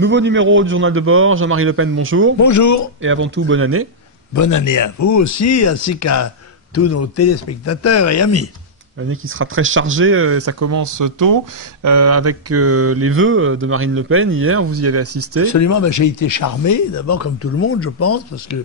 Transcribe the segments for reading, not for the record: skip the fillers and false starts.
Nouveau numéro du journal de bord. Jean-Marie Le Pen, bonjour. Bonjour. Et avant tout, bonne année. Bonne année à vous aussi, ainsi qu'à tous nos téléspectateurs et amis. L'année qui sera très chargée, ça commence tôt, avec les vœux de Marine Le Pen. Hier, vous y avez assisté. Absolument, j'ai été charmé, d'abord comme tout le monde, je pense, parce que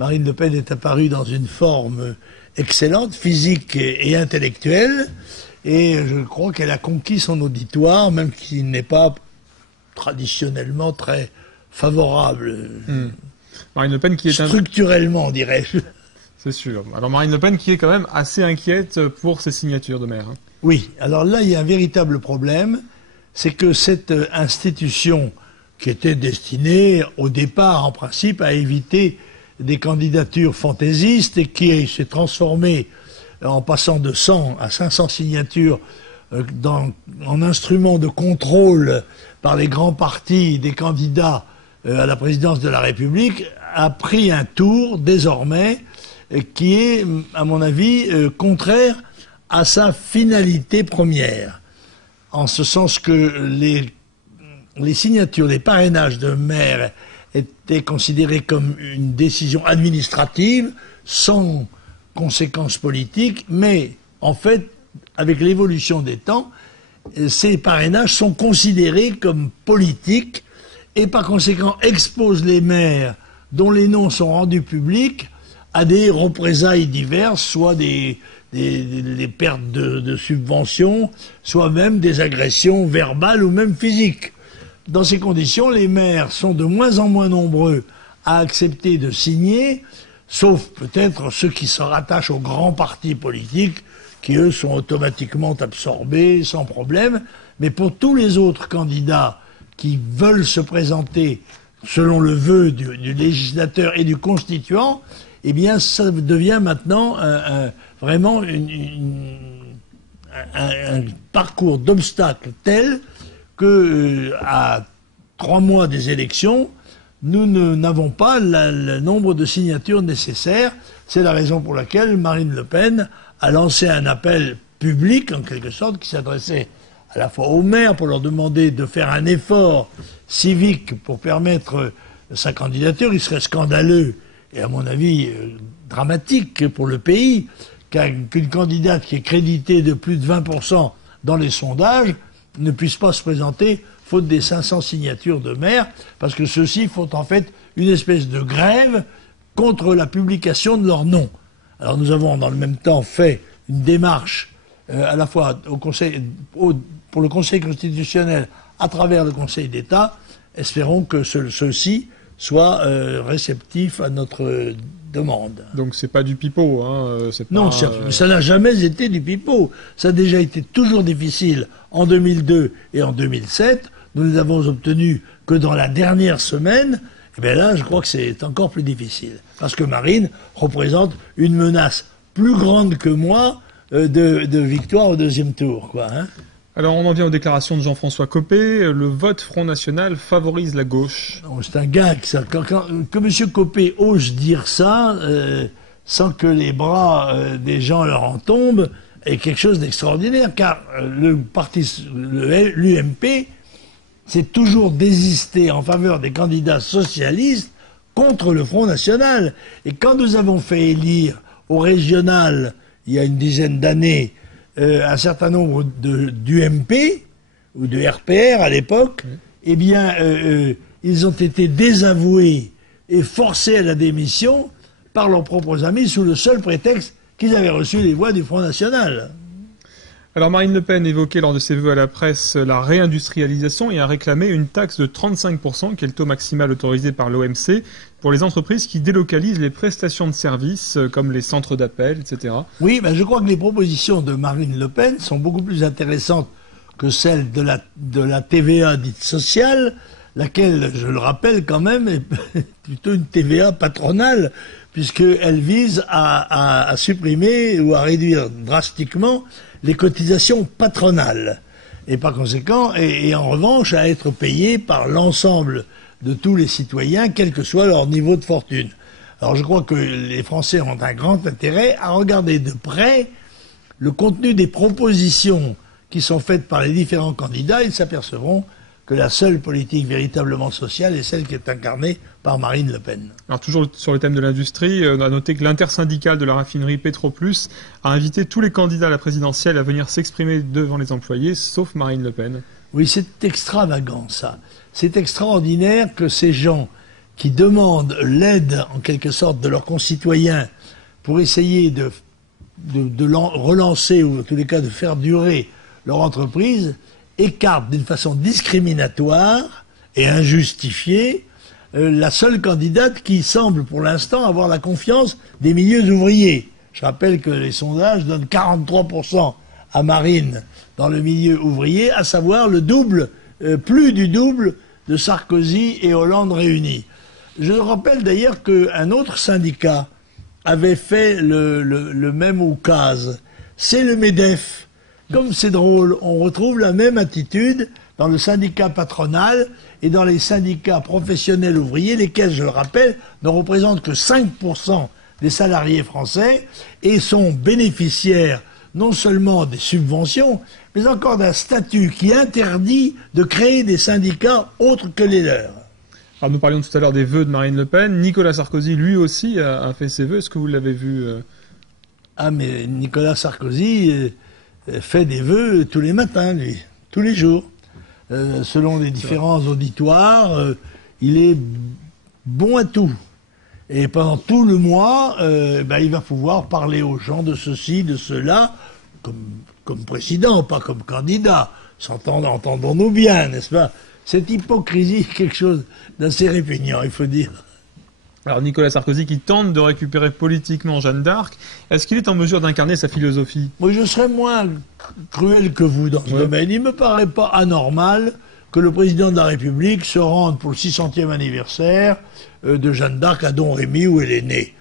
Marine Le Pen est apparue dans une forme excellente, physique et intellectuelle, et je crois qu'elle a conquis son auditoire, même s'il n'est pas traditionnellement très favorable. Marine Le Pen qui est structurellement, dirais-je. C'est sûr. Alors Marine Le Pen qui est quand même assez inquiète pour ses signatures de maire. Oui, alors là il y a un véritable problème, c'est que cette institution qui était destinée au départ en principe à éviter des candidatures fantaisistes et qui s'est transformée en passant de 100 à 500 signatures en instrument de contrôle par les grands partis des candidats à la présidence de la République, a pris un tour désormais qui est, à mon avis, contraire à sa finalité première. En ce sens que les signatures, les parrainages de maires étaient considérés comme une décision administrative sans conséquences politiques, mais en fait, avec l'évolution des temps, ces parrainages sont considérés comme politiques et par conséquent exposent les maires dont les noms sont rendus publics à des représailles diverses, soit des pertes de subventions, soit même des agressions verbales ou même physiques. Dans ces conditions, les maires sont de moins en moins nombreux à accepter de signer, sauf peut-être ceux qui se rattachent aux grands partis politiques, qui eux sont automatiquement absorbés sans problème. Mais pour tous les autres candidats qui veulent se présenter selon le vœu du législateur et du constituant, eh bien, ça devient maintenant vraiment un parcours d'obstacles tel que, à 3 mois des élections, nous n'avons pas le nombre de signatures nécessaires. C'est la raison pour laquelle Marine Le Pen a lancé un appel public, en quelque sorte, qui s'adressait à la fois aux maires pour leur demander de faire un effort civique pour permettre sa candidature. Il serait scandaleux et à mon avis dramatique pour le pays qu'une candidate qui est créditée de plus de 20% dans les sondages ne puisse pas se présenter faute des 500 signatures de maires, parce que ceux-ci font en fait une espèce de grève contre la publication de leur nom. Alors nous avons dans le même temps fait une démarche à la fois pour le Conseil constitutionnel à travers le Conseil d'État. Espérons que ceux-ci soient réceptifs à notre demande. Donc c'est pas du pipeau, hein, non, ça n'a jamais été du pipeau. Ça a déjà été toujours difficile en 2002 et en 2007. Nous ne l'avons obtenu que dans la dernière semaine. Et bien là, je crois que c'est encore plus difficile. Parce que Marine représente une menace plus grande que moi de victoire au deuxième tour, quoi. Hein. Alors on en vient aux déclarations de Jean-François Copé. Le vote Front National favorise la gauche. C'est un gag, ça. Que M. Copé ose dire ça, sans que les bras des gens leur en tombent, est quelque chose d'extraordinaire. Car l'UMP s'est toujours désisté en faveur des candidats socialistes contre le Front National. Et quand nous avons fait élire au régional, il y a une dizaine d'années, un certain nombre d'UMP, ou de RPR à l'époque, eh bien, ils ont été désavoués et forcés à la démission par leurs propres amis sous le seul prétexte qu'ils avaient reçu les voix du Front National. Alors Marine Le Pen évoquait lors de ses vœux à la presse la réindustrialisation et a réclamé une taxe de 35%, qui est le taux maximal autorisé par l'OMC, pour les entreprises qui délocalisent les prestations de services, comme les centres d'appel, etc. Oui, je crois que les propositions de Marine Le Pen sont beaucoup plus intéressantes que celles de la TVA dite sociale, laquelle, je le rappelle quand même, est plutôt une TVA patronale, puisqu'elle vise à supprimer ou à réduire drastiquement les cotisations patronales, et par conséquent, et en revanche, à être payées par l'ensemble de tous les citoyens, quel que soit leur niveau de fortune. Alors je crois que les Français ont un grand intérêt à regarder de près le contenu des propositions qui sont faites par les différents candidats. Ils s'apercevront que la seule politique véritablement sociale est celle qui est incarnée par Marine Le Pen. Alors toujours sur le thème de l'industrie, on a noté que l'intersyndicale de la raffinerie Petroplus a invité tous les candidats à la présidentielle à venir s'exprimer devant les employés, sauf Marine Le Pen. Oui, c'est extravagant ça. C'est extraordinaire que ces gens qui demandent l'aide en quelque sorte de leurs concitoyens pour essayer de relancer ou en tous les cas de faire durer leur entreprise écartent d'une façon discriminatoire et injustifiée la seule candidate qui semble pour l'instant avoir la confiance des milieux ouvriers. Je rappelle que les sondages donnent 43% à Marine dans le milieu ouvrier, à savoir le double, plus du double de Sarkozy et Hollande réunis. Je rappelle d'ailleurs qu'un autre syndicat avait fait le même oukase. C'est le MEDEF. Comme c'est drôle, on retrouve la même attitude dans le syndicat patronal et dans les syndicats professionnels ouvriers, lesquels, je le rappelle, ne représentent que 5% des salariés français et sont bénéficiaires non seulement des subventions, mais encore d'un statut qui interdit de créer des syndicats autres que les leurs. Alors nous parlions tout à l'heure des vœux de Marine Le Pen. Nicolas Sarkozy, lui aussi, a fait ses vœux. Est-ce que vous l'avez vu Ah, mais Nicolas Sarkozy fait des vœux tous les matins, lui, tous les jours. Selon les différents auditoires, il est bon à tout. Et pendant tout le mois, il va pouvoir parler aux gens de ceci, de cela, comme président, pas comme candidat. Entendons-nous bien, n'est-ce pas? Cette hypocrisie est quelque chose d'assez répugnant, il faut dire. Alors Nicolas Sarkozy qui tente de récupérer politiquement Jeanne d'Arc, est-ce qu'il est en mesure d'incarner sa philosophie? Moi, je serais moins cruel que vous dans ce domaine. Il ne me paraît pas anormal que le président de la République se rende pour le 600e anniversaire de Jeanne d'Arc à Domrémy où elle est née.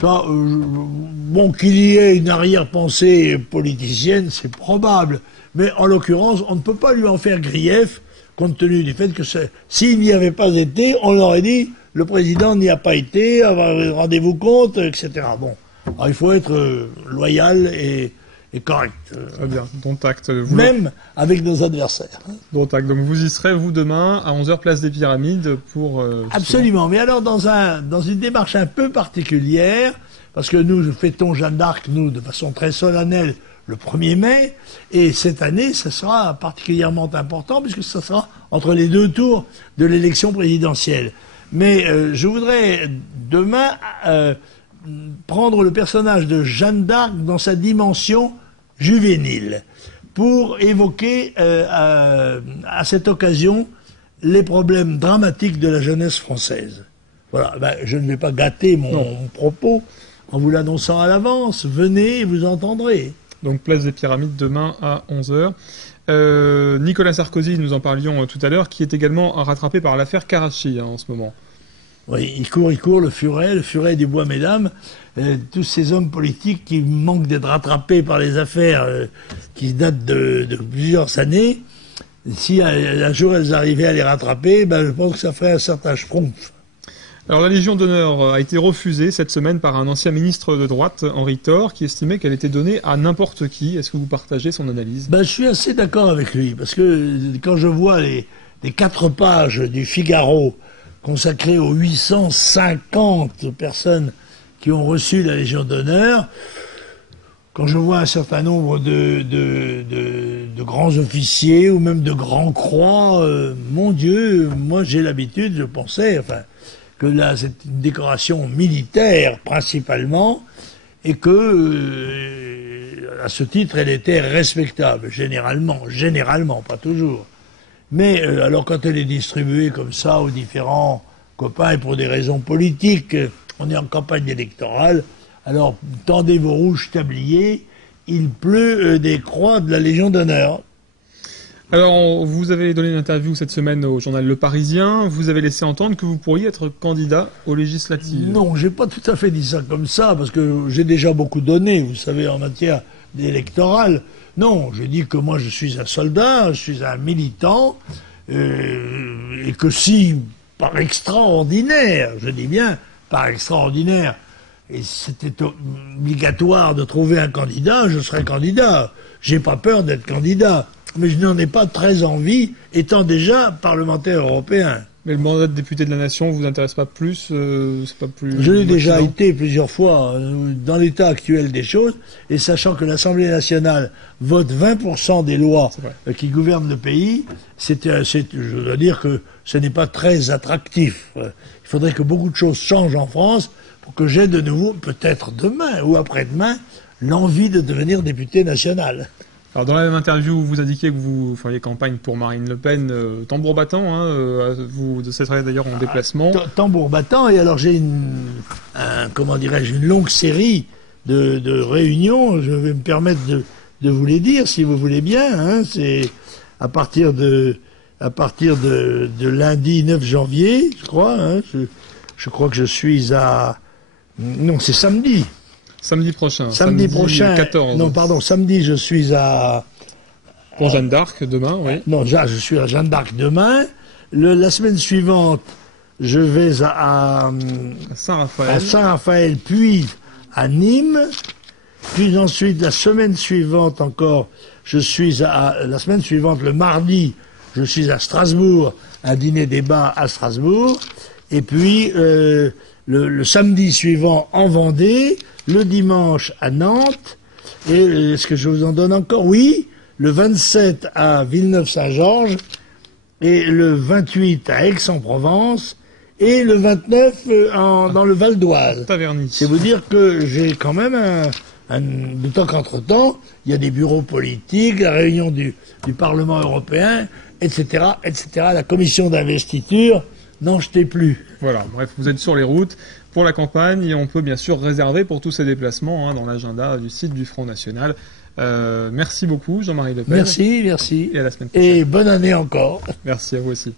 Ça, bon, qu'il y ait une arrière-pensée politicienne, c'est probable. Mais en l'occurrence, on ne peut pas lui en faire grief, compte tenu du fait que s'il n'y avait pas été, on aurait dit le président n'y a pas été, rendez-vous compte, etc. Bon, alors il faut être loyal et correct. Très bien, dont acte. Même avec nos adversaires. Dont acte. Donc vous y serez, vous, demain, à 11h, place des Pyramides, pour... Absolument, mais alors dans une démarche un peu particulière, parce que nous fêtons Jeanne d'Arc, nous, de façon très solennelle, le 1er mai, et cette année, ça sera particulièrement important, puisque ça sera entre les deux tours de l'élection présidentielle. Mais je voudrais demain prendre le personnage de Jeanne d'Arc dans sa dimension juvénile, pour évoquer à cette occasion les problèmes dramatiques de la jeunesse française. Voilà, je ne vais pas gâter mon propos en vous l'annonçant à l'avance. Venez, vous entendrez. Donc place des Pyramides demain à 11h. Nicolas Sarkozy, nous en parlions tout à l'heure, qui est également rattrapé par l'affaire Karachi en ce moment. Oui, il court, le furet du bois, mesdames. Tous ces hommes politiques qui manquent d'être rattrapés par les affaires qui datent de plusieurs années, si un jour elles arrivaient à les rattraper, je pense que ça ferait un certain schtroumpf. Alors la Légion d'honneur a été refusée cette semaine par un ancien ministre de droite, Henri Thor, qui estimait qu'elle était donnée à n'importe qui. Est-ce que vous partagez son analyse? Je suis assez d'accord avec lui, parce que quand je vois les 4 pages du Figaro consacrées aux 850 personnes qui ont reçu la Légion d'honneur, quand je vois un certain nombre de grands officiers ou même de grands croix, mon Dieu, moi j'ai l'habitude, je pensais, que là c'est une décoration militaire principalement, et que à ce titre elle était respectable, généralement, pas toujours. Mais alors quand elle est distribuée comme ça aux différents copains et pour des raisons politiques, on est en campagne électorale, alors tendez vos rouges tabliers, il pleut des croix de la Légion d'honneur. Alors, vous avez donné une interview cette semaine au journal Le Parisien. Vous avez laissé entendre que vous pourriez être candidat aux législatives. Non, j'ai pas tout à fait dit ça comme ça, parce que j'ai déjà beaucoup donné, vous savez, en matière électorale. Non, j'ai dit que moi je suis un soldat, je suis un militant, et que si, par extraordinaire, je dis bien par extraordinaire, et c'était obligatoire de trouver un candidat, je serais candidat. J'ai pas peur d'être candidat. mais je n'en ai pas très envie, étant déjà parlementaire européen. Mais le mandat de député de la Nation vous intéresse pas plus, c'est pas plus... Je l'ai déjà été plusieurs fois dans l'état actuel des choses, et sachant que l'Assemblée nationale vote 20% des lois qui gouvernent le pays, je dois dire que ce n'est pas très attractif. Il faudrait que beaucoup de choses changent en France pour que j'ai de nouveau, peut-être demain ou après-demain, l'envie de devenir député national. Alors dans la même interview, vous indiquiez que vous feriez campagne pour Marine Le Pen, tambour battant, hein, vous serez d'ailleurs en déplacement. Tambour battant, et alors j'ai une longue série de réunions, je vais me permettre de vous les dire, si vous voulez bien, hein, c'est à partir de lundi 9 janvier, je crois, hein, je crois que je suis à... Non, c'est samedi. Samedi prochain. Samedi prochain. 14. Non, pardon, samedi, je suis à... Pour Jeanne d'Arc, demain, oui. Non, déjà, je suis à Jeanne d'Arc demain. La semaine suivante, je vais à Saint-Raphaël. À Saint-Raphaël, puis à Nîmes. Puis ensuite, la semaine suivante encore, la semaine suivante, le mardi, je suis à Strasbourg, un dîner-débat à Strasbourg. Et puis, le samedi suivant, en Vendée. Le dimanche à Nantes, et est-ce que je vous en donne encore? Oui, le 27 à Villeneuve-Saint-Georges, et le 28 à Aix-en-Provence, et le 29 dans le Val d'Oise. Taverny. C'est vous dire que j'ai quand même d'autant qu'entre-temps, il y a des bureaux politiques, la réunion du Parlement européen, etc., etc., la commission d'investiture, n'en jetez plus. Voilà, bref, vous êtes sur les routes pour la campagne et on peut bien sûr réserver pour tous ces déplacements dans l'agenda du site du Front National. Merci beaucoup Jean-Marie Le Pen. Merci. Et à la semaine prochaine. Et bonne année encore. Merci à vous aussi.